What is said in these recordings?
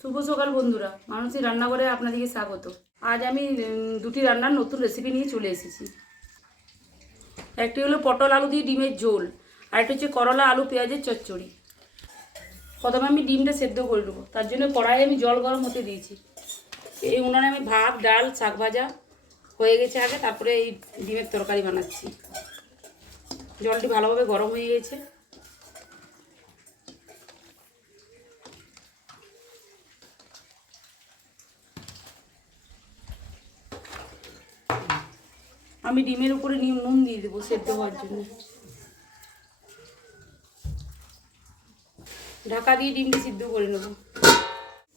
শুভ সকাল বন্ধুরা, মানুষের রান্নাঘরে আপনাদেরকে স্বাগত। আজ আমি দুটি রান্নার নতুন রেসিপি নিয়ে চলে এসেছি। একটি হলো পটল আলু দিয়ে ডিমের ঝোল, আর একটা হচ্ছে করলা আলু পেঁয়াজের চচ্চড়ি। প্রথমে আমি ডিমটা সেদ্ধ করে নেবো। তার জন্য কড়াইয়ে আমি জল গরম হতে দিয়েছি। এই উনানে আমি ভাত, ডাল, শাক ভাজা হয়ে গেছে আগে, তারপরে এই ডিমের তরকারি বানাচ্ছি। জলটি ভালোভাবে গরম হয়ে গেছে। আমি ডিমের উপরে নুন দিয়ে দেবো সেদ্ধ হওয়ার জন্য। ঢাকা দিয়ে ডিমটি সিদ্ধ করে নেব।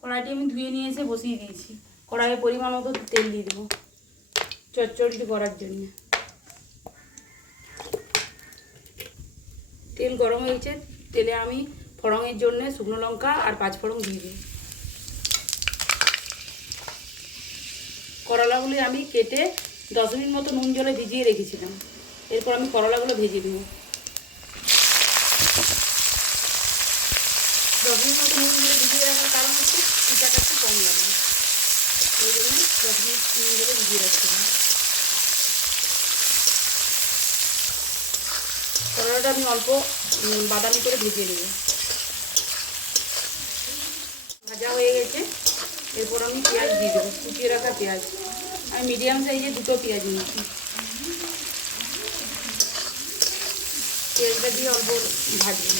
কড়াইটি আমি ধুয়ে নিয়ে এসে বসিয়ে দিয়েছি। কড়াইয়ে পরিমাণ মতো তেল দিয়ে দেবো চচ্চড়িটি করার জন্য। তেল গরম হয়েছে, তেলে আমি ফোড়নের জন্য শুকনো লঙ্কা আর 5 ফোড়ন দিয়ে দিই। করলাগুলি আমি কেটে 10 মিনিট মতো নুন জলে ভিজিয়ে রেখেছিলাম। এরপর আমি করলাগুলো ভেজে দেবো। 10 মিনিট মতো নুন জলে ভিজিয়ে রাখার কারণ হচ্ছে পিঠাটা একটু কম লাগবে, ওই জন্য 10 মিনিট নুন জলে ভিজিয়ে রাখতে হবে। করলাটা আমি অল্প বাদামি করে ভেজে নেব। ভাজা হয়ে গেছে, এরপর আমি পেঁয়াজ দিয়ে দেবো, কুচিয়ে রাখা পেঁয়াজ। আমি মিডিয়াম সাইজে 2টো পেঁয়াজ নিয়েছি। পেঁয়াজটা দিয়ে অল্প ভাজবো।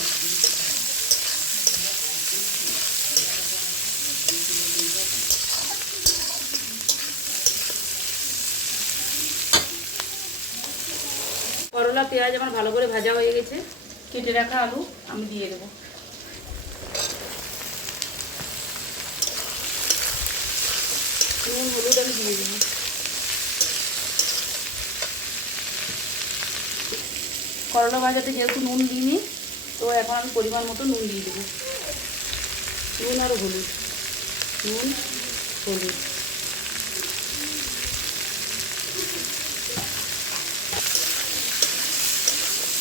করলা পেঁয়াজ আমার ভালো করে ভাজা হয়ে গেছে। কেটে রাখা আলু আমি দিয়ে দেবো। নুন হলুদ আমি দিয়ে দেবো। করলা ভাজাতে যেহেতু নুন দিইনি, তো এখন আমি পরিমাণ মতো নুন দিয়ে দেবো। নুন আর হলুদ, নুন হলুদ।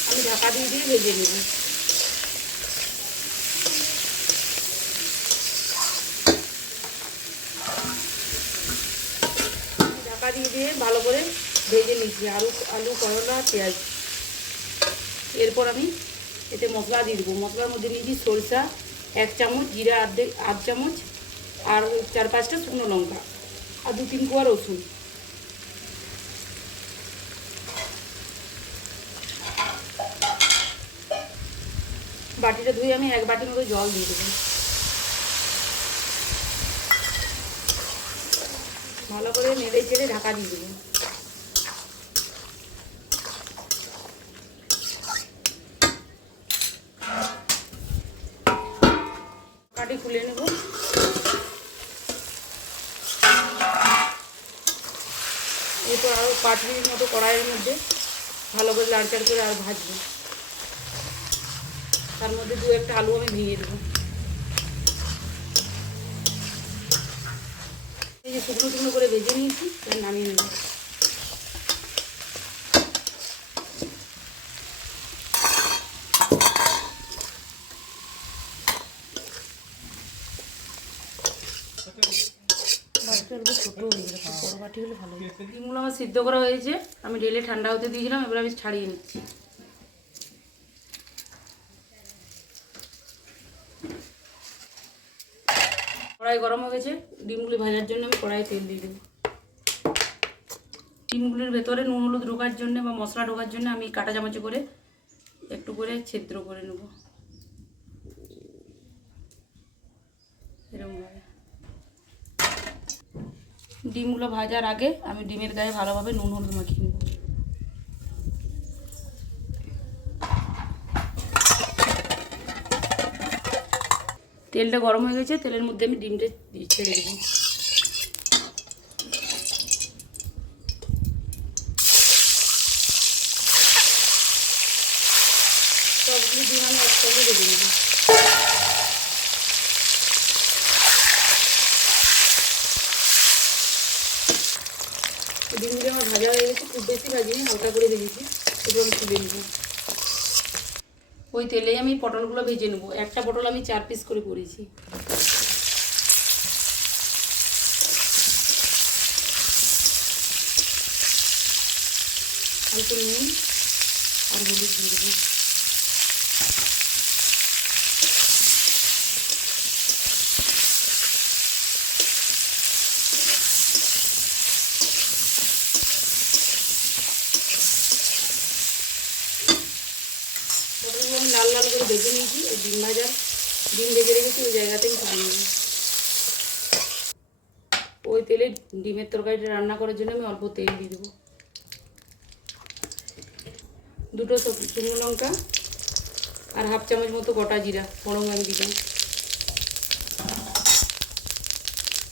আমি ঢাকা দিয়ে ভেজে নেব। ঢাকা দিয়ে ভালো করে ভেজে নিচ্ছি আলু করলা পেঁয়াজ। এরপর আমি এতে মশলা দিয়ে দেবো। মশলার মধ্যে নিয়েছি সরষা 1 চামচ, জিরা আধ চামচ, আর 4-5টা শুকনো লঙ্কা, আর 2-3 কোয়া রসুন। বাটিটা ধুয়ে আমি 1 বাটির মতো জল দিয়ে দেবো। ভালো করে নেড়ে চেড়ে ঢাকা দিয়ে দেবো। বাটি খুলে নেব। এরপর আরও 5 মিনিট মতো কড়াইয়ের মধ্যে ভালো করে লাড়চাড় করে আর ভাজবো। তার মধ্যে 2-1টা আলু আমি ভেঙে দেবো। এই যে শুকনো শুকনো করে ভেজে নিয়েছি, নামিয়ে নেব। ডিমগুলো আমার সিদ্ধ করা হয়েছে, আমি ঢেলে ঠান্ডা হতে দিয়েছিলাম। এবার আমি ছাড়িয়ে নিচ্ছি। কড়াই গরম হয়ে গেছে, ডিমগুলি ভাজার জন্য আমি কড়াইয়ে তেল দিয়ে দেবো। ডিমগুলির ভেতরে নুন হলুদ ঢোকার জন্য বা মশলা ঢোকার জন্য আমি কাঁটা চামচে করে একটু করে ছিদ্র করে নেব, এরকমভাবে। ডিমগুলো ভাজার আগে আমি ডিমের গায়ে ভালোভাবে নুন হলুদ মাখিয়ে নেব। তেলটা গরম হয়ে গেছে, তেলের মধ্যে আমি ডিমটা ছেড়ে দেবো। সবগুলো ডিম আমি একসঙ্গে ভেজে নেব। ডিমগুলো আমার ভাজা হয়ে গেছে, খুব বেশি ভাজিনি, হালকা করে ভেজেছি। এগুলো আমি তুলে নেব। ওই তেলেই আমি পটলগুলো ভেজে নেব। একটা পটল আমি 4 পিস করে করেছি। অল্প নুন আর হলুদ দিয়ে দেবো। পটলগুলো আমি লাল লাল করে ভেজে নিয়েছি, ওই ডিম ভেজে রেখেছি ওই জায়গাতেই তুলে নেব। ওই তেলে ডিমের তরকারিটা রান্না করার জন্য আমি অল্প তেল দিয়ে দেবো। 2টো শুকনো লঙ্কা আর 1/2 চামচ মতো গোটা জিরা ফোড়ন আমি দিলাম।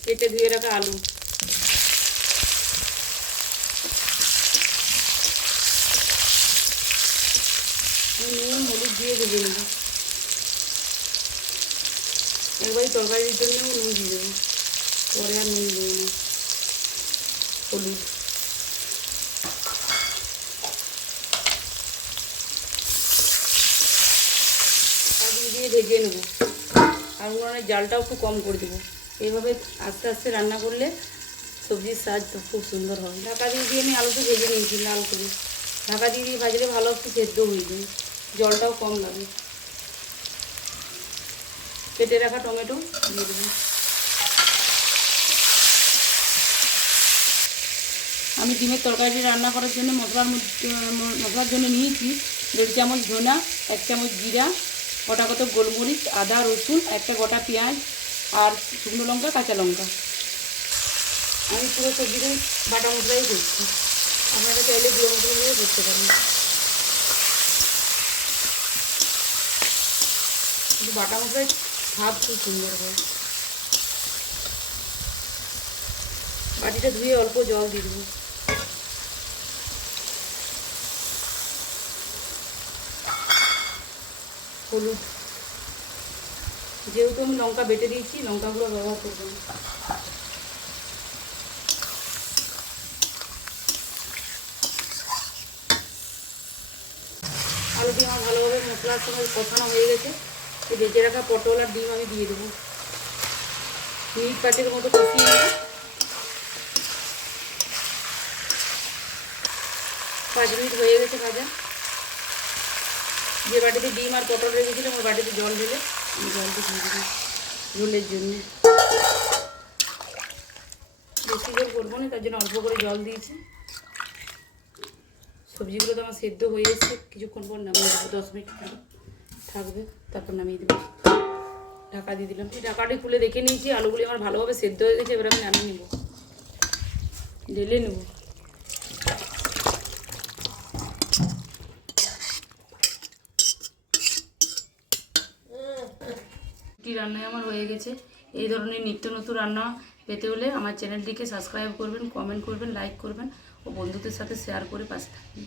কেটে ধুয়ে রাখা আলু, নুন হলুদ দিয়ে ভেজে নেব। একবারই তরকারির জন্য নুন দিয়ে দেবো, পরে আর নুন দেবো না। হলুদ, দিয়ে ভেজে নেবো। আর উনুনের জালটাও একটু কম করে দেবো। এইভাবে আস্তে আস্তে রান্না করলে সবজির স্বাদ তো খুব সুন্দর হয়। ঢাকা দিয়ে আমি আলুটা ভেজে নিয়েছি লাল করে। ঢাকা দিয়ে ভাজলে ভালো একটু সেদ্ধ হয়ে যায়, জলটাও কম লাগে। কেটে রাখা টমেটো দিয়ে দেবো। আমি ডিমের তরকারিটি রান্না করার জন্য মশলার জন্য নিয়েছি 1.5 চামচ ধনা, 1 চামচ জিরা, গোটা কত গোলমরিচ, আদা রসুন, একটা গোটা পেঁয়াজ আর শুকনো লঙ্কা কাঁচা লঙ্কা। আমি পুরো সবজিটা বাটা মশলাই করছি, আপনারা চাইলে গুঁড়ো মশলা দিয়ে করতে পারেন। কিন্তু বাটা মশলায় ভাব খুব সুন্দর হয়। বাটিটা ধুয়ে অল্প জল দিয়ে দেবো। হলুদ, যেহেতু আমি লঙ্কা বেটে দিয়েছি লঙ্কাগুলো ব্যবহার করবো না। আলুটি আমার ভালোভাবে মশলার সঙ্গে কষানো হয়ে গেছে। এই ভেজে রাখা পটল আর ডিম আমি দিয়ে দেবো। মিনিট 5 মতো কষিয়ে নেব। 5 মিনিট হয়ে গেছে ভাজা। যে বাটিতে ডিম আর পটল রেখেছিলাম ওই বাটিতে জল ঢেলে আমি জলটা দিয়ে দেবো ঝোলের জন্য। বেশি ঝোল করবো না, তার জন্য অল্প করে জল দিয়েছি। সবজিগুলো তো আমার সেদ্ধ হয়ে এসেছে, কিছুক্ষণ পর নামিয়ে দেবো। 10 মিনিট থাকবে, তারপর নামিয়ে দেবো। ঢাকা দিয়ে দিলাম। ঢাকাটি খুলে দেখে নিয়েছি আলুগুলি আমার ভালোভাবে সেদ্ধ হয়ে গেছে। এবার আমি নামিয়ে নেব, ঢেলে নেব। রান্নায় আমার হয়ে গেছে। এই ধরনের নিত্য নতুন রান্না পেতে হলে আমার চ্যানেলটিকে সাবস্ক্রাইব করবেন, কমেন্ট করবেন, লাইক করবেন ও বন্ধুদের সাথে শেয়ার করে পাশে থাকবেন।